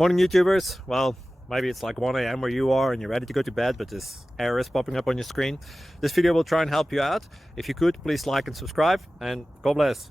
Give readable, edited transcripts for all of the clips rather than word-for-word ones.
Morning YouTubers. Well, maybe it's like 1 a.m. where you are and you're ready to go to bed, but this error is popping up on your screen. This video will try and help you out. If you could, please like and subscribe, and God bless.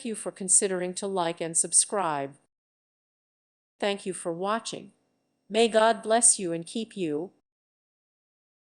Thank you for considering to like and subscribe. Thank you for watching. May God bless you and keep you.